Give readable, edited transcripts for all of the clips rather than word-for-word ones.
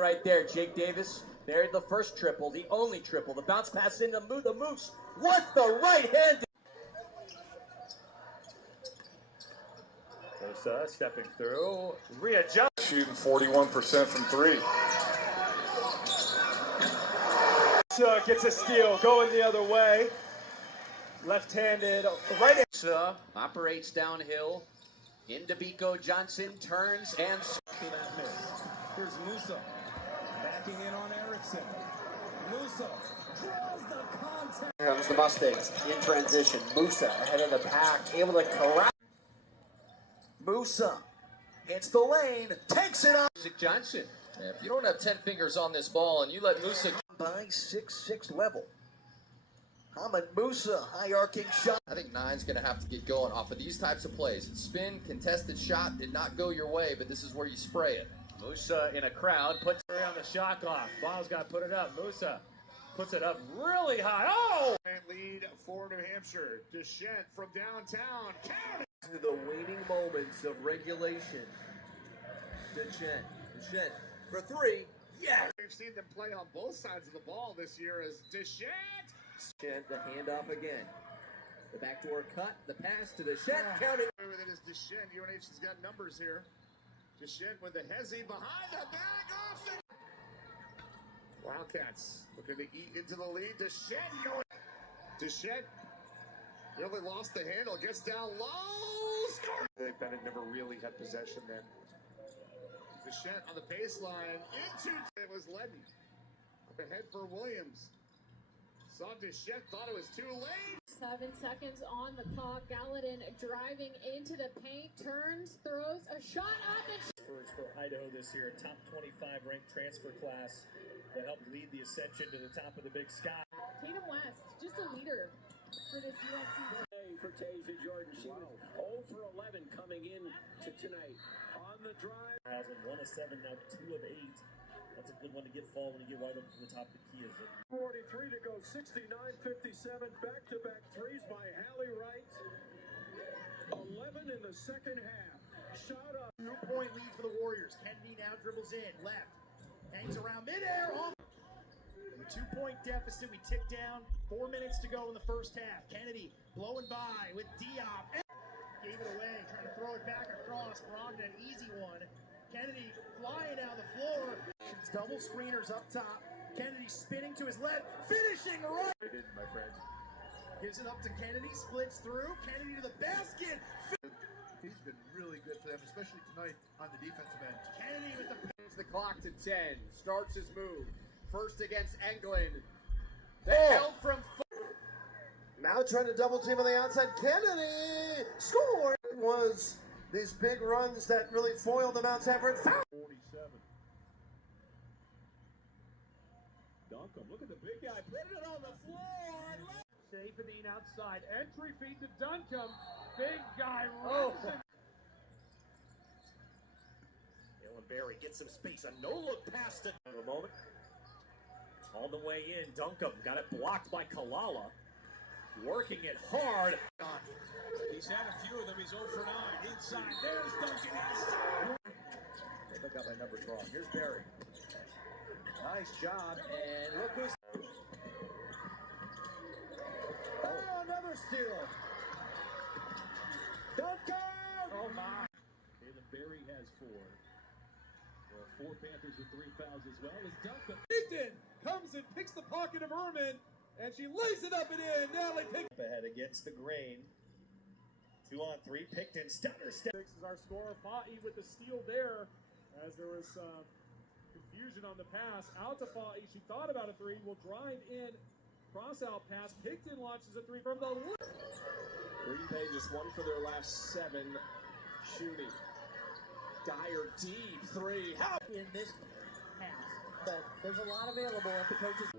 right there. Jake Davis buried the first triple, the only triple. The bounce pass into the Moose. What the right hand? Musa stepping through, readjust. Shooting 41% from three. Musa gets a steal, going the other way. Left-handed, right hand. Musa operates downhill. Into Biko Johnson, turns and after that miss. Here's Musa backing in on Erickson. Musa draws the contact. Here comes the Mustangs in transition. Musa ahead of the pack, able to corral. Musa hits the lane, takes it up. Johnson. If you don't have 10 fingers on this ball and you let Musa By 6'6" level. Hamid Musa, high arcing shot. I think Nine's going to have to get going off of these types of plays. Spin, contested shot, did not go your way, but this is where you spray it. Musa in a crowd, puts it on the shot clock. Ball's got to put it up. Musa puts it up really high. Oh! Lead for New Hampshire. Deschent from downtown. Count to the waning moments of regulation. Deschent for three. Yes! We've seen them play on both sides of the ball this year as Deschent. The handoff again. The backdoor cut, the pass to Deschent, counting. That is Deschent. UNH has got numbers here. Deschent with the hezzy behind the back off the Wildcats looking to eat into the lead. Deschent going. Deschent really lost the handle, gets down low, score. Bennett never really had possession then. Deschent on the baseline, into it was Ledden. Up ahead for Williams. Saw Deschent, thought it was too late. 7 seconds on the clock. Gallatin driving into the paint, turns, throws a shot up and for Idaho this year, top 25 ranked transfer class that helped lead the ascension to the top of the Big Sky. Tatum West, just a leader for this UNC team. For Tasia Jordan, she was 0 for 11 coming in to tonight. On the drive. 1 of 7, now 2 of 8. That's a good one to get fall when you get right up to the top of the key, is it? 43 to go, 69-57. Back-to-back threes by Hallie Wright. 11 in the second half. Shot up. 2-point lead for the Warriors. Kennedy now dribbles in, left. Hangs around midair. The 2-point deficit, we tick down. 4 minutes to go in the first half. Kennedy blowing by with Diop. Gave it away, trying to throw it back across. Brogdon, an easy one. Kennedy flying down the floor. Double screeners up top. Kennedy spinning to his left. Finishing right. I didn't, my friend. Gives it up to Kennedy. Splits through. Kennedy to the basket. He's been really good for them, especially tonight on the defensive end. Kennedy with the clock to 10. Starts his move. First against Englund. The help from. Now trying to double team on the outside. Kennedy scored. Was these big runs that really foiled the Mount Sanford. 47. Duncombe, look at the big guy, put it on the floor. Safinine outside, entry feed to Duncombe. Big guy rolls it. Dylan Berry gets some space. A no-look pass to. For a moment. All the way in, Duncombe got it blocked by Kalala. Working it hard. He's had a few of them. He's 0 for 9. Inside. There's Duncan. They pick up my numbers wrong. Here's Berry. Nice job. And look who's. Oh, another steal. Duncan. Oh, my. Dylan Berry has 4. Well, 4 Panthers with 3 fouls as well as Duncan. Pigton comes and picks the pocket of Ehrman, and she lays it up and in. Natalie Pigton. Ahead against the grain. 2 on 3. Pigton stunner step. Is our scorer. Fa'i with the steal there as there was confusion on the pass. Out to Fa'i. She thought about a 3. Will drive in. Cross out pass. Pigton launches a 3 from the left. Green Bay just 1 for their last 7 shooting. Dyer deep 3. How in this half, but there's a lot available at the coaches.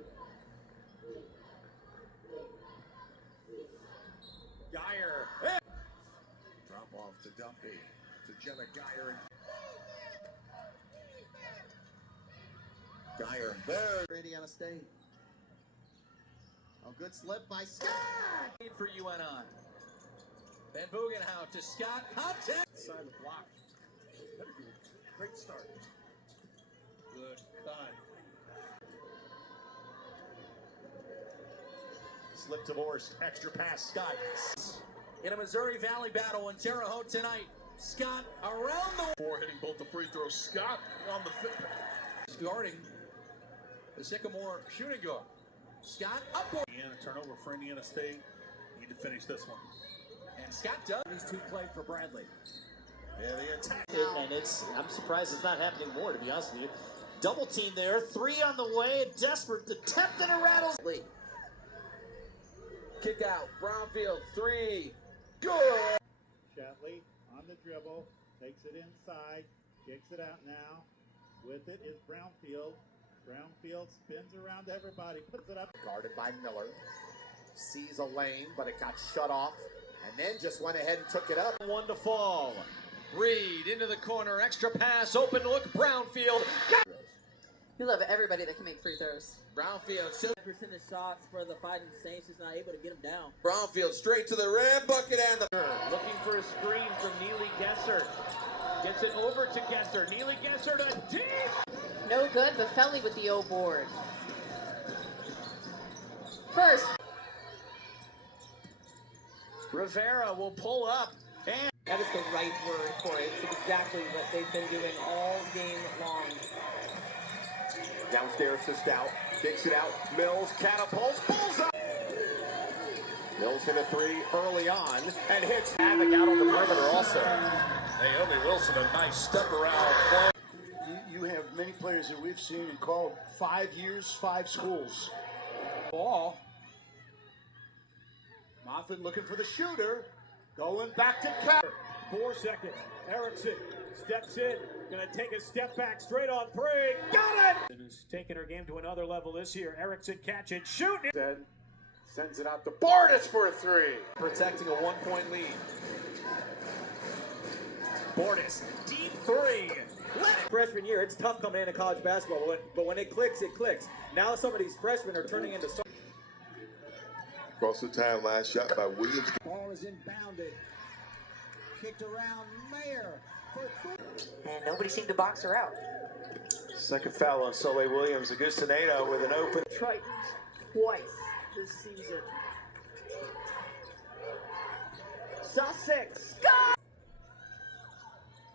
Geyer. Drop off to Dumpy. To Jenna Geyer. Geyer there. Indiana State. A good slip by Scott. For UNI. Van Bogenhout to Scott. Contact. side of the block. Great start. Good cut. Slip to Vorst. Extra pass. Scott. In a Missouri Valley battle in Terre Haute tonight, Scott around the Four hitting both the free throws. Scott on the fifth. guarding the Sycamore shooting guard. Scott up. Indiana turnover for Indiana State. Need to finish this one. And Scott does. These two played for Bradley. Yeah, the attack. And I'm surprised it's not happening more, to be honest with you. Double team there, 3 on the way, desperate to tempt and it rattles. Kick out, Brownfield, 3, good! Shatley on the dribble, takes it inside, kicks it out now. With it is Brownfield. Brownfield spins around everybody, puts it up. Guarded by Miller. Sees a lane, but it got shut off. And then just went ahead and took it up. 1 to fall. Reed into the corner, extra pass, open look, Brownfield. You love everybody that can make free throws. Brownfield, still. Percentage shots for the Fighting Saints, is not able to get them down. Brownfield straight to the rim, bucket and the. Looking for a screen from Neely Gesser. Gets it over to Gesser. Neely Gesser to deep. No good, but Felly with the O board. First. Rivera will pull up and. That is the right word for it. It's exactly what they've been doing all game long. Downstairs to Stout. Kicks it out. Mills catapults. Pulls up. Mills hit a 3 early on and hits. Havoc out on the perimeter also. Naomi Wilson, a nice step around play. You have many players that we've seen and called 5 years, 5 schools. Ball. Moffitt looking for the shooter. Going back to Cap. 4 seconds. Erickson steps in. Gonna take a step back straight on 3. Got it! Who's taking her game to another level this year. Erickson catch it, shooting it. Sends it out to Bordis for a 3. Protecting a 1-point lead. Bordis, deep 3. Freshman year, it's tough coming into college basketball, but when it clicks, it clicks. Now some of these freshmen are turning into. Across the time, last shot by Williams. Ball is inbounded. Kicked around Mayer for 3. And nobody seemed to box her out. Second foul on Sully Williams. Augustinedo with an open. Tritons twice this season. Sussex.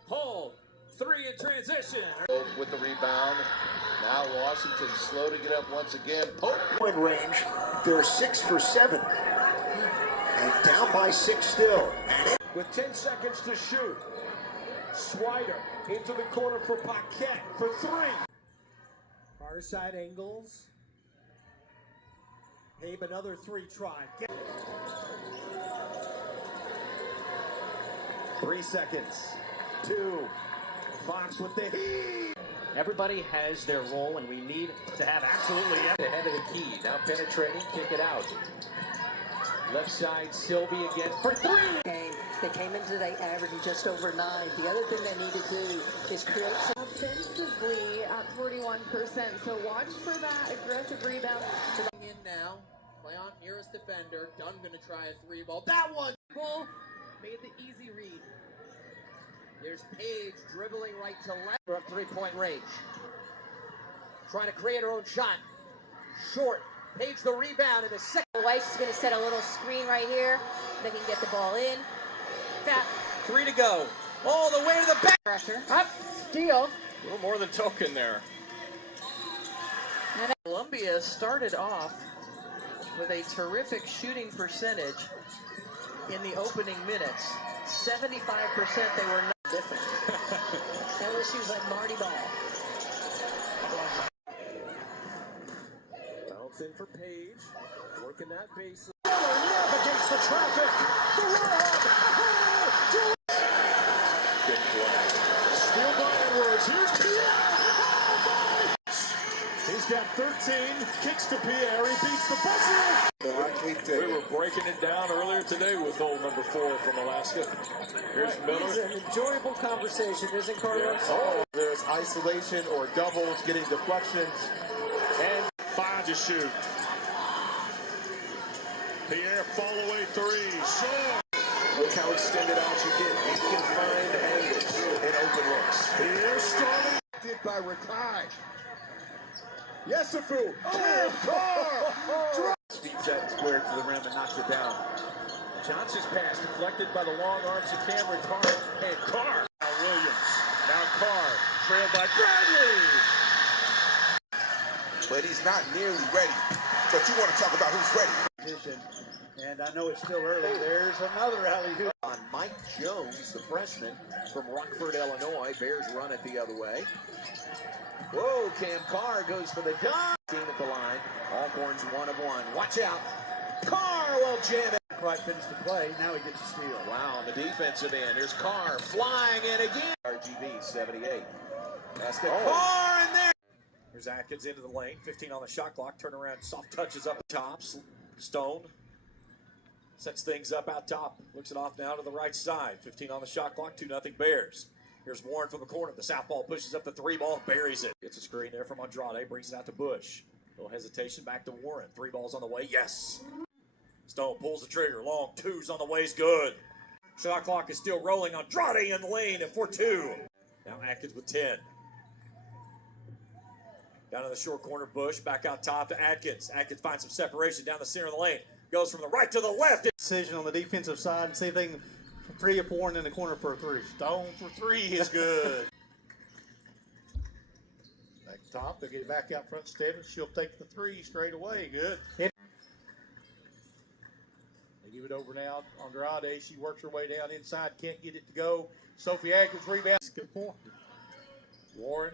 Hold. 3 in transition. With the rebound. Now Washington slow to get up once again. Pope. Point range, they're 6 for 7. And down by 6 still. With 10 seconds to shoot. Swider into the corner for Paquette for 3. Far side angles. Habe another 3 try. 3 seconds. 2. Fox with the heat. Everybody has their role, and we need to have absolutely Ahead of the key. Now penetrating. Kick it out. Left side. Sylvie again for 3. They came in today averaging just over 9. The other thing they need to do is create some offensively at 41%. So watch for that aggressive rebound. In now, play on nearest defender. Dunn gonna try a 3 ball. That one! Bull made the easy read. There's Paige dribbling right to left. We're up 3-point range. Trying to create her own shot. Short. Paige the rebound in the second. Weiss is going to set a little screen right here. They can get the ball in. That 3 to go. All the way to the back. pressure. Up. Steal. A little more than token there. Columbia started off with a terrific shooting percentage in the opening minutes. 75% they were not different. LSU's like Marty Ball. Bounce in for Paige. Working that base. Navigates the traffic. Good play. Steal by Edwards. Here's Pierre. He's got 13. Kicks to Pierre. He beats the buzzer. We were breaking it down earlier today with old number 4 from Alaska. Here's Miller. It's an enjoyable conversation, isn't Carter? Oh, there's isolation or doubles, getting deflections. And 5 to shoot. Pierre fall away 3. Sure. Look how extended out you get. You can find angles in open looks. Pierre starting. Did by Rakai. Yesufu. Carr. Speeds that square to the rim and knocks it down. Johnson's pass deflected by the long arms of Cameron Carr. And Carr. Now Williams. Now Carr. Trailed by Bradley. But he's not nearly ready. But you want to talk about who's ready. And I know it's still early. There's another alley-oop on Mike Jones, the freshman from Rockford, Illinois. Bears run it the other way. Whoa, Cam Carr goes for the dunk. Team at the line. Alcorn's 1 of 1. Watch out. Carr will jam it. Quite finished the play. Now he gets a steal. Wow, on the defensive end. Here's Carr flying in again. RGB 78. That's the Carr in there. Here's Atkins into the lane. 15 on the shot clock. Turn around. Soft touches up top. Stone sets things up out top. Looks it off now to the right side. 15 on the shot clock. 2-0 Bears. Here's Warren from the corner. The southpaw pushes up the 3-ball. Buries it. Gets a screen there from Andrade. Brings it out to Bush. Little hesitation. Back to Warren. 3 balls on the way. Yes. Stone pulls the trigger. Long 2's on the way is good. Shot clock is still rolling. Andrade in the lane at 4-2. Now Atkins with 10. Down in the short corner, Bush. Back out top to Atkins. Atkins finds some separation down the center of the lane. Goes from the right to the left. Decision on the defensive side and see if they can free up Warren in the corner for a 3. Stone for 3 is good. Back top, they'll get it back out front. Stebbins, she'll take the 3 straight away. Good. They give it over now. Andrade, she works her way down inside. Can't get it to go. Sophie Atkins rebounds. Good point. Warren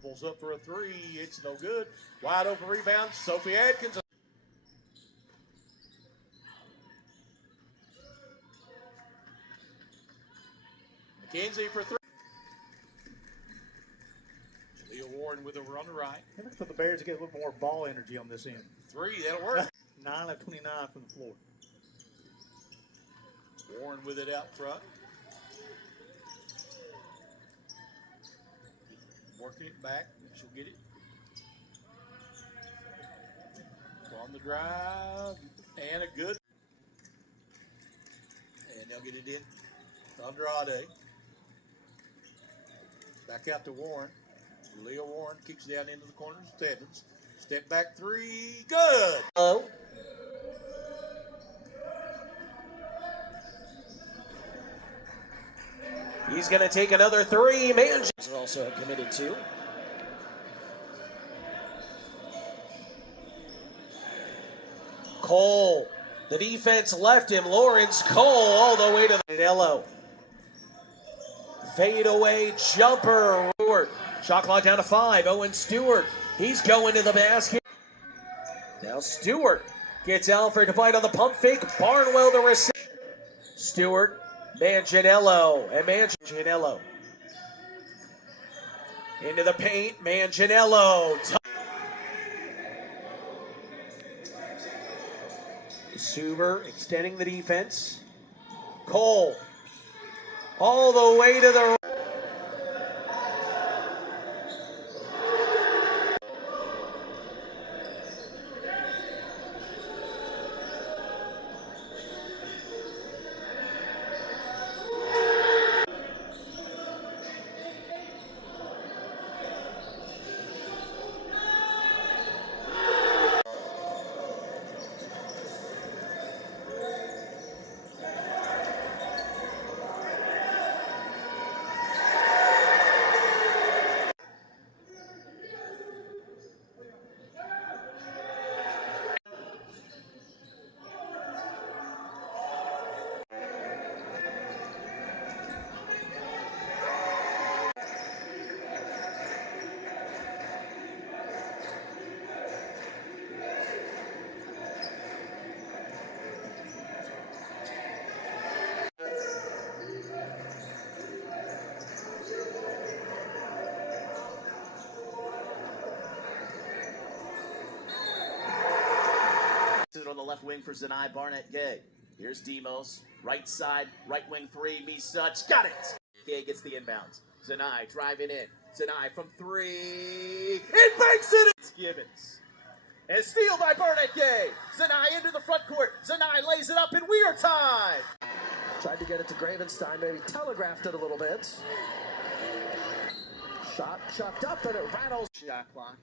pulls up for a 3. It's no good. Wide open rebound. Sophie Atkins. McKenzie for 3. Leo Warren with over on the right. I think for the Bears to get a little more ball energy on this end. 3, that'll work. 9 of 29 from the floor. Warren with it out front. Working it back. She'll get it. On the drive. And a good. And they'll get it in. Andrade. Back out to Warren. Leah Warren kicks down into the corner. Stebbins. Step back 3. Good. Hello. He's going to take another 3. Man, also committed to. Cole. The defense left him. Lawrence Cole all the way to the Ello. Fade away jumper. Shot clock down to 5. Owen Stewart. He's going to the basket. Now Stewart gets Alfred to fight on the pump fake. Barnwell the receiver. Stewart. Manganiello. And Manganiello. Into the paint. Manganiello. Suber extending the defense. Cole. All the way to the... On the left wing for Zanai Barnett-Gay. Here's Demos, right side, right wing 3, Misuch, got it! Gay gets the inbounds. Zanai driving in. Zanai from 3, it banks it! It's Gibbons. And steal by Barnett-Gay. Zanai into the front court. Zanai lays it up in Weir time. Tried to get it to Gravenstein, maybe telegraphed it a little bit. Shot chucked up and it rattles. Shot clock.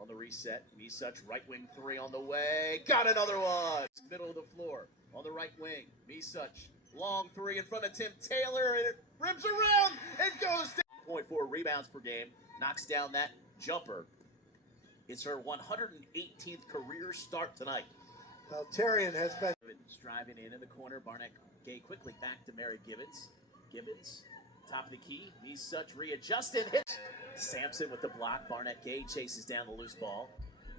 on the reset. Misuch, right wing three on the way. Got another one. Middle of the floor on the right wing. Misuch, long three in front of Tim Taylor, and it rims around and goes down. 0.4 rebounds per game. Knocks down that jumper. It's her 118th career start tonight. Tarian has been Driving in the corner. Barnett Gay quickly back to Mary Gibbons. Gibbons, top of the key. Misuch readjusted. Hit. Sampson with the block. Barnett Gay chases down the loose ball.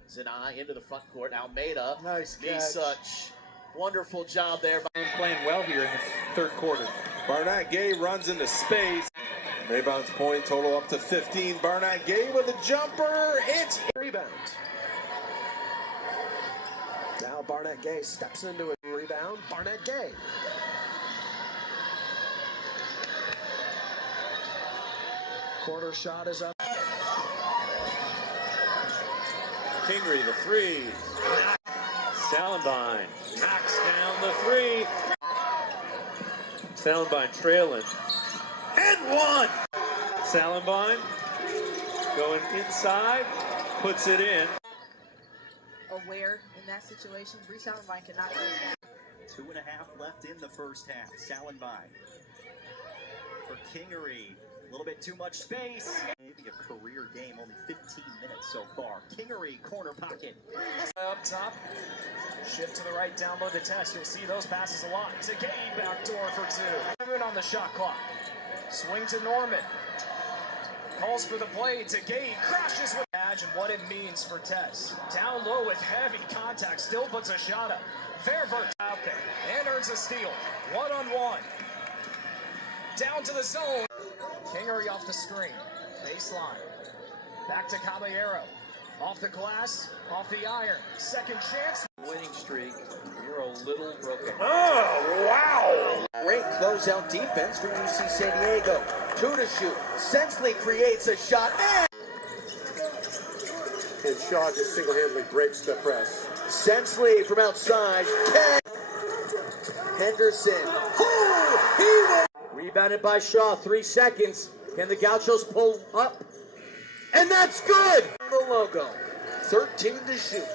Zanai into the front court. Almeida. Nice catch. Misuch. Wonderful job there. Playing well here in the third quarter. Barnett Gay runs into space. Rebounds point total up to 15. Barnett Gay with a jumper. It's Rebound. Now Barnett Gay steps into a rebound. Barnett Gay. Corner shot is up. Kingery, the three. Salenbine knocks down the three. Salenbine trailing. And one! Salenbine going inside, puts it in. Aware in that situation, Bree Salenbine cannot go down. 2.5 left in the first half. Salenbine for Kingery. A little bit too much space. Maybe a career game, only 15 minutes so far. Kingery, corner pocket. Up top, shift to the right, down low to Tess. You'll see those passes a lot. It's a game backdoor for two. 7 on the shot clock. Swing to Norman. Calls for the play to Gay. Crashes with Imagine what it means for Tess. Down low with heavy contact. Still puts a shot up. Fairburn out there and earns a steal. 1-on-1. Down to the zone. Kingery off the screen. Baseline. Back to Caballero. Off the glass. Off the iron. Second chance. Winning streak. You're a little broken. Oh, wow! Great closeout defense from UC San Diego. 2 to shoot. Sensley creates a shot. And Shaw just single-handedly breaks the press. Sensley from outside. Henderson. Oh, he will. Rebounded by Shaw. 3 seconds. Can the Gauchos pull up? And that's good! The logo. 13 to shoot.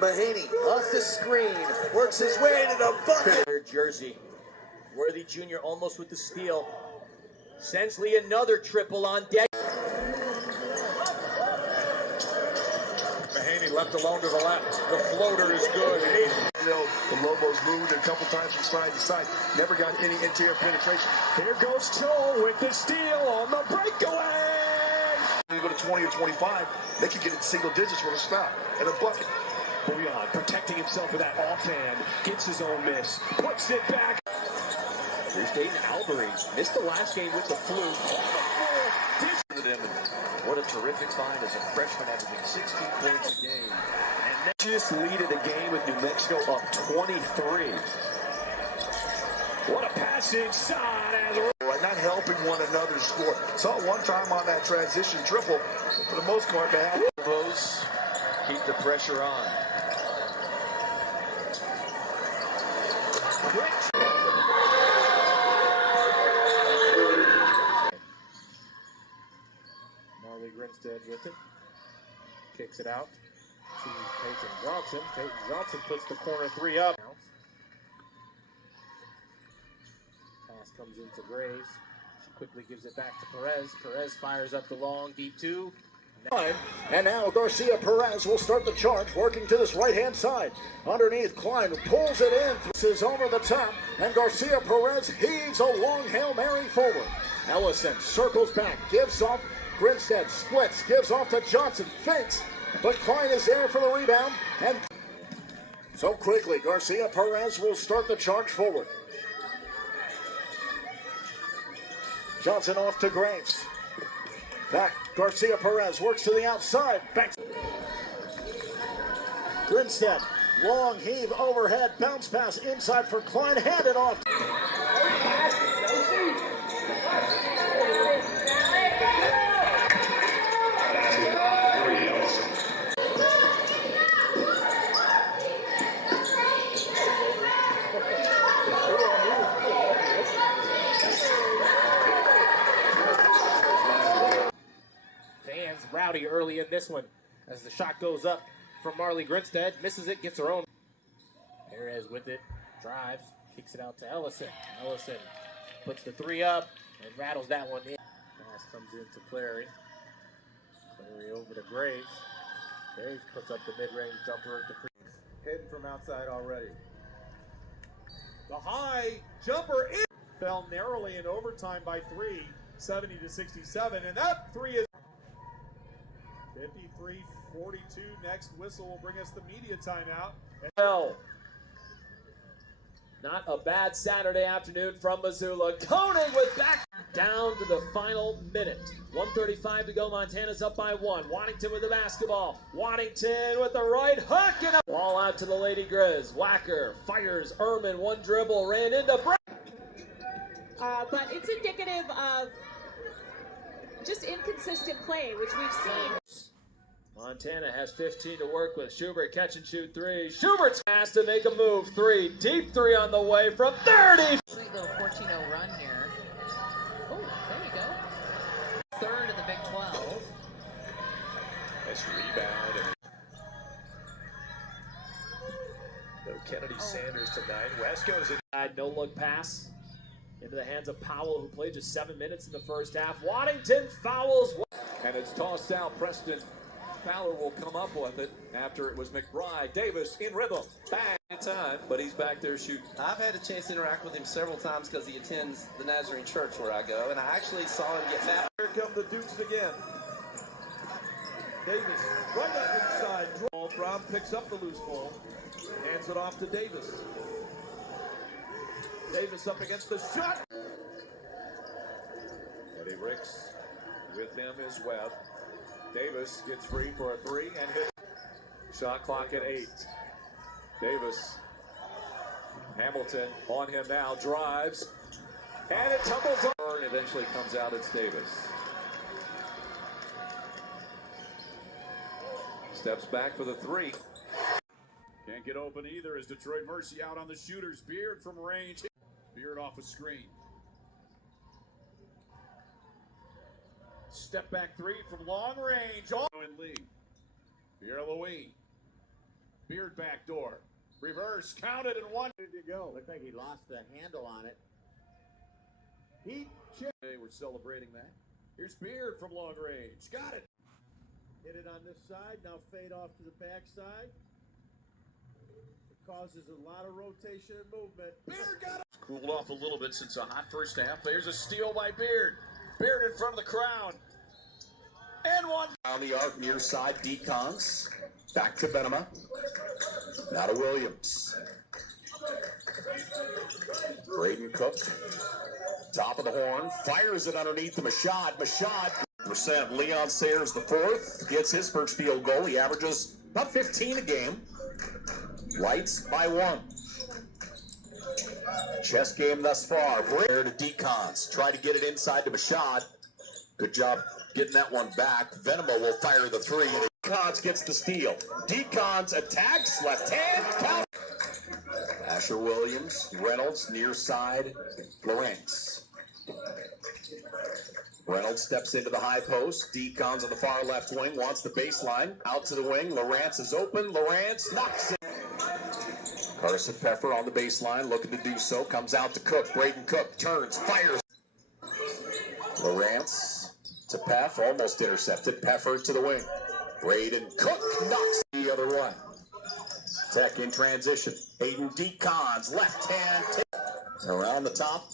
Mahaney off the screen. Works his way to the bucket. Jersey. Worthy Jr. almost with the steal. Sensley another triple on deck. Mahaney left alone to the left. The floater is good. The Lobos moved a couple times from side to side. Never got any interior penetration. Here goes Joel with the steal on the breakaway. You go to 20 or 25, they could get in single digits with a stop and a bucket. Bouillon protecting himself with that offhand. Gets his own miss. Puts it back. Here's Dayton Albury. Missed the last game with the flu. What a terrific find as a freshman, averaging 16 points a game. And they just leaded the game with New Mexico up 23. What a pass inside. Not helping one another score. Saw it one time on that transition triple. For the most part, they have Those keep the pressure on. Marley Grinstead with it. Kicks it out to Peyton Johnson. Peyton Johnson puts the corner 3 up. Pass comes into Graves. She quickly gives it back to Perez. Perez fires up the long, deep 2. And now Garcia Perez will start the charge, working to this right-hand side. Underneath, Klein pulls it in. This is over the top, and Garcia Perez heaves a long Hail Mary forward. Ellison circles back, gives off. Grinstead splits, gives off to Johnson, fakes, but Klein is there for the rebound. And so quickly, Garcia Perez will start the charge forward. Johnson off to Graves. Back, Garcia Perez works to the outside. Back. Grinstead, long heave overhead, bounce pass inside for Klein, handed off. Fans rowdy early in this one. as the shot goes up from Marley Grinstead. Misses it, gets her own. Perez with it, drives, kicks it out to Ellison. Ellison puts the three up and rattles that one in. Pass comes into Clary. Clary over to Graves. Graves puts up the mid-range jumper at the free. Heading from outside already. The high jumper in. Fell narrowly in overtime by 3, 70-67, and that three is 53-42. Next whistle will bring us the media timeout. Well, not a bad Saturday afternoon from Missoula. Koenig with back down to the final minute. 1:35 to go. Montana's up by 1. Waddington with the basketball. Waddington with the right hook and a ball out to the Lady Grizz. Wacker fires Ehrman. One dribble ran into Brown. But it's indicative of just inconsistent play, which we've seen. Montana has 15 to work with. Schubert catch and shoot 3. Schubert's has to make a move. 3. Deep 3 on the way from 30. Sweet little 14-0 run here. Oh, there you go. Third of the Big 12. Nice rebound. No Kennedy Sanders tonight. West goes in. No look pass into the hands of Powell, who played just 7 minutes in the first half. Waddington fouls. And it's tossed out. Preston Fowler will come up with it after it was McBride. Davis in rhythm. Bang time, but he's back there shooting. I've had a chance to interact with him several times because he attends the Nazarene Church where I go, and I actually saw him get back. Here come the Dukes again. Davis right up inside. Brown picks up the loose ball. Hands it off to Davis. Davis up against the shot. Eddie Ricks with him is Webb. Davis gets free for a 3 and hits. Shot clock at 8. Davis. Hamilton on him now. Drives. And it tumbles on. Eventually comes out. It's Davis. Steps back for the 3. Can't get open either as Detroit Mercy out on the shooters. Beard from range. Beard off a screen. Step back 3 from long range. And Lee. Pierre Louis. Beard back door. Reverse. Counted and 1. Ready to go. Looked like he lost the handle on it. Heat chip. They were celebrating that. Here's Beard from long range. Got it. Hit it on this side. Now fade off to the backside. It causes a lot of rotation and movement. Beard got it. Cooled off a little bit since a hot first half. There's a steal by Beard. Beard in front of the crowd. And 1. On the arc near side, Decons. Back to Benema. Now to Williams. Braden Cook. Top of the horn. Fires it underneath the Mashad. Mashad. Leon Sayers the 4th. Gets his first field goal. He averages about 15 a game. Lights by 1. Chess game thus far. There to Decons. Try to get it inside to Mashad. Good job getting that one back. Venema will fire the 3. And Decons gets the steal. Decons attacks. Left hand. Count. Asher Williams. Reynolds near side. Lawrence. Reynolds steps into the high post. Decons on the far left wing. Wants the baseline. Out to the wing. Lawrence is open. Lawrence knocks it. Carson Pfeffer on the baseline, looking to do so. Comes out to Cook. Braden Cook turns, fires. Lawrence to Peff, almost intercepted. Pfeffer to the wing. Braden Cook knocks the other way. Tech in transition. Hayden Decons, left hand. Around the top.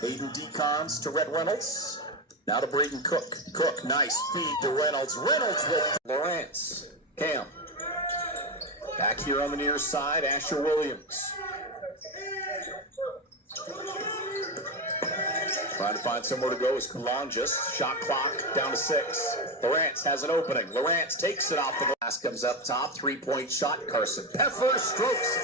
Hayden Decons to Red Reynolds. Now to Braden Cook. Cook, nice feed to Reynolds. Reynolds with Lawrence. Cam. Back here on the near side, Asher Williams. Trying to find somewhere to go is Kalonjis. Shot clock down to 6. Lawrence has an opening. Lawrence takes it off the glass, comes up top. 3-point shot. Carson Pfeffer strokes.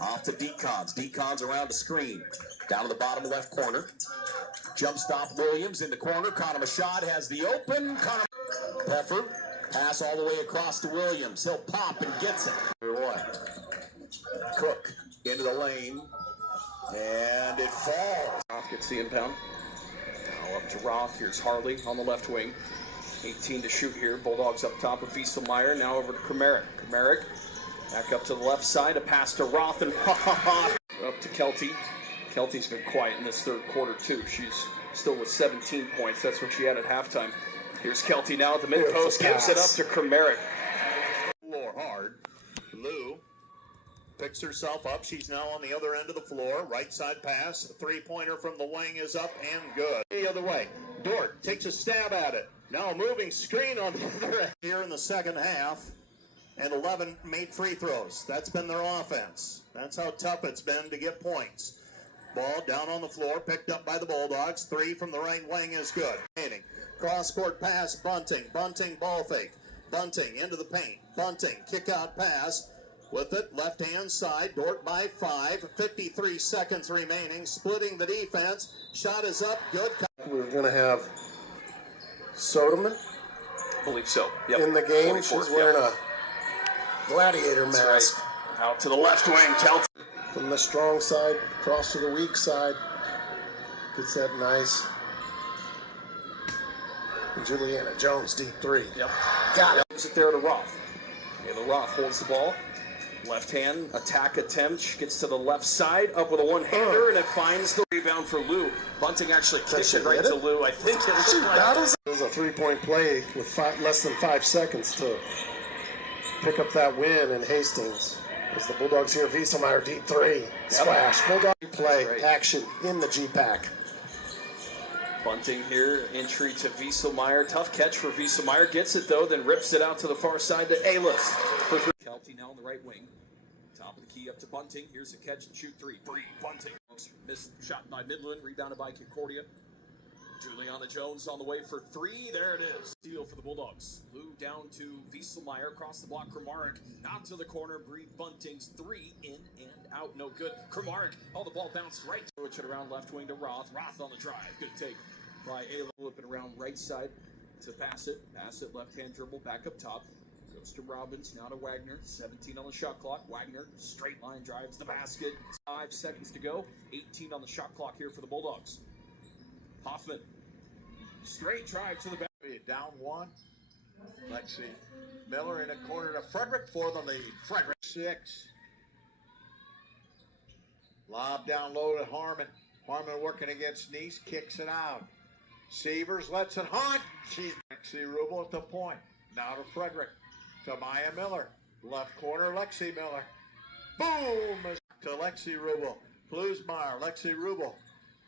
Off to Decons. Decons around the screen. Down to the bottom left corner. Jump stop Williams in the corner. Connor Mashad has the open. Connor Pfeffer. Pass all the way across to Williams. He'll pop and gets it. Cook into the lane. And it falls. Roth gets the impound. Now up to Roth. Here's Harley on the left wing. 18 to shoot here. Bulldogs up top of Wieselmeyer. Now over to Kramaric. Kramaric back up to the left side. A pass to Roth and up to Kelty. Kelty's been quiet in this third quarter too. She's still with 17 points. That's what she had at halftime. Here's Kelty now at the mid post. Gives it up to Kramaric. Floor hard. Lou picks herself up. She's now on the other end of the floor. Right side pass. Three-pointer from the wing is up and good. The other way. Dort takes a stab at it. Now a moving screen on the other end. Here in the second half. And 11 made free throws. That's been their offense. That's how tough it's been to get points. Ball down on the floor, picked up by the Bulldogs. 3 from the right wing is good. Cross-court pass, Bunting. Bunting ball fake. Bunting into the paint. Bunting kick out pass. With it, left-hand side, Dort by 5. 53 seconds remaining, splitting the defense. Shot is up, good. We're going to have Soderman. I believe so. Yep. In the game. 44, She's wearing a gladiator That's mask. right. Out to the left wing, Kelty. From the strong side, across to the weak side. Gets that nice. Juliana Jones, deep 3. Yep. Got it. Gives it there to Roth. Taylor Roth holds the ball. Left hand attack attempt. Gets to the left side. Up with a one-hander, and it finds the rebound for Lou. Bunting actually kicked it right to Lou. I think it was It was a three-point play with less than 5 seconds to pick up that win in Hastings. As the Bulldogs here, Wieselmeyer, deep 3. Splash. Bulldog play, action in the G-Pack. Bunting here, entry to Wieselmeyer. Tough catch for Wieselmeyer. Gets it, though, then rips it out to the far side to Aylis. Kelty now on the right wing. Top of the key up to Bunting. Here's a catch and shoot 3. Bree Bunting. Missed shot by Midland. Rebounded by Concordia. Juliana Jones on the way for 3. There it is. Steal for the Bulldogs. Lou down to Wieselmeyer. Across the block, Kramaric. Out to the corner. Bree Bunting's 3. In and out. No good. Kramaric. Oh, the ball bounced right. Switch it around left wing to Roth. Roth on the drive. Good take by Ayla. Flipping around right side to Bassett. Bassett left-hand dribble back up top. Goes to Robbins. Now to Wagner. 17 on the shot clock. Wagner straight line drives the basket. 5 seconds to go. 18 on the shot clock here for the Bulldogs. Hoffman. Straight drive to the back. Down 1. Lexi Miller in a corner to Frederick for the lead. Frederick 6. Lob down low to Harmon. Harmon working against Neese. Kicks it out. Severs lets it hunt. She's Lexi Rubel at the point. Now to Frederick. To Maya Miller. Left corner, Lexi Miller. Boom! To Lexi Rubel. Plusmeyer. Lexi Rubel.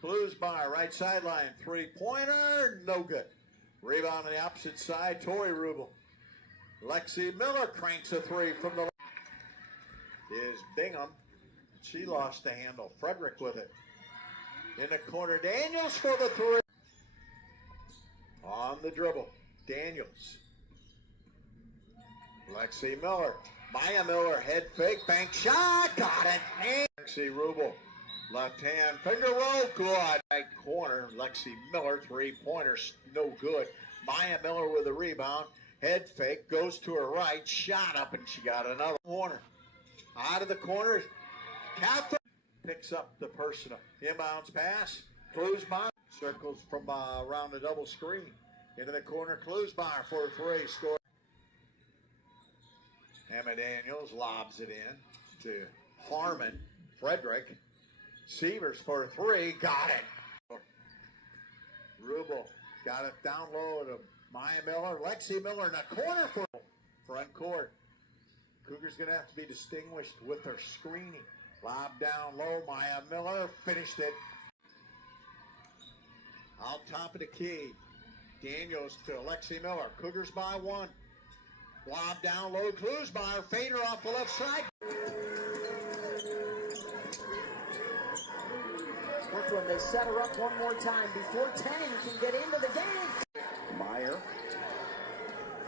Plusmeyer, right sideline, 3-pointer, no good. Rebound on the opposite side, Tori Rubel. Lexi Miller cranks a 3 from the left. Is Bingham. She lost the handle. Frederick with it. In the corner, Daniels for the 3. On the dribble, Daniels. Lexi Miller. Maya Miller, head fake, bank shot, got it. And Lexi Rubel. Left hand finger roll, good. Right corner, Lexi Miller, 3-pointers, no good. Maya Miller with a rebound. Head fake, goes to her right, shot up, and she got another corner. Out of the corner, Catherine picks up the personal. Inbounds pass, Klusmeyer circles from around the double screen. Into the corner, Klusmeyer for a 3, score. Emma Daniels lobs it in to Harmon, Frederick. Severs for a 3, got it. Rubel got it down low to Maya Miller. Lexi Miller in the corner for front court. Cougars going to have to be distinguished with their screening. Lob down low, Maya Miller finished it. Out top of the key. Daniels to Lexi Miller. Cougars by 1. Lob down low, Klusmeyer. Fader off the left side. Brooklyn, they set her up one more time before Tennant can get into the game. Meyer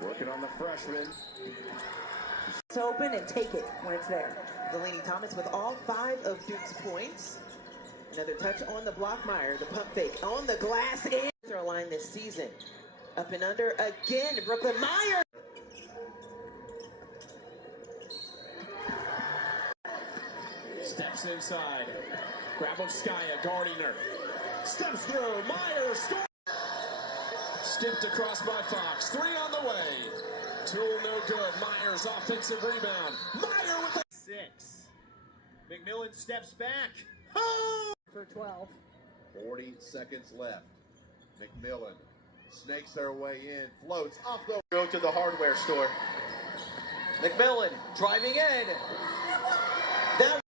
working on the freshman. It's open and take it when it's there. Delaney Thomas with all 5 of Duke's points. Another touch on the block. Meyer, the pump fake on the glass. And throw line this season. Up and under again. Brooklyn Meyer. Steps inside. Grabovskaya guarding her. Steps through. Meyer scores. skipped across by Fox. 3 on the way. Tool no good. Myers offensive rebound. Meyer with the 6. McMillan steps back. Oh! For 12. 40 seconds left. McMillan snakes their way in, floats off the. Go to the hardware store. McMillan driving in. Down.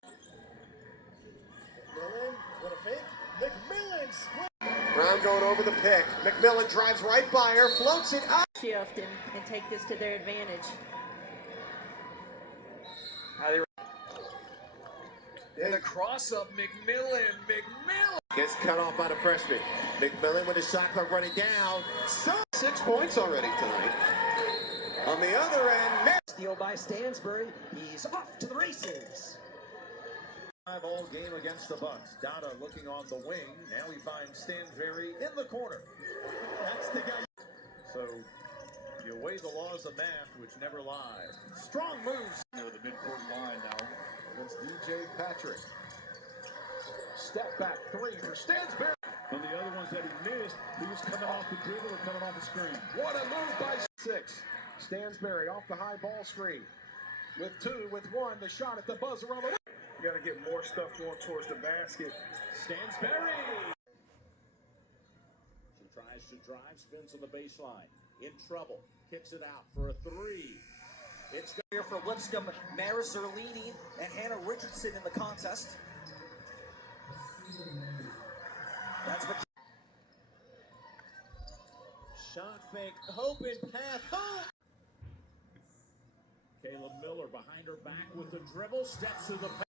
McMillan, what a fake. McMillan split. Brown going over the pick. McMillan drives right by her, floats it up. Shift and take this to their advantage. And a cross up, McMillan. Gets cut off by the freshman. McMillan with his shot clock running down. 6 points already tonight. On the other end, Steal by Stansbury. He's off to the races. 5 all game against the Bucks. Dada looking on the wing. Now he finds Stansbury in the corner. That's the guy. So you weigh the laws of math, which never lie. Strong moves. Near the midcourt line now. against DJ Patrick. Step back 3 for Stansbury. On the other ones that he missed, he was coming off the dribble or coming off the screen. What a move by 6. Stansbury off the high ball screen. With 2, with 1, the shot at the buzzer on the way. You got to get more stuff going towards the basket. Stansbury. She tries to drive, spins on the baseline. In trouble. Kicks it out for a 3. It's here for Lipscomb, Mara Zerlini, and Hannah Richardson in the contest. That's what. Shot fake, open path, hope! Caleb Miller behind her back with the dribble, steps to the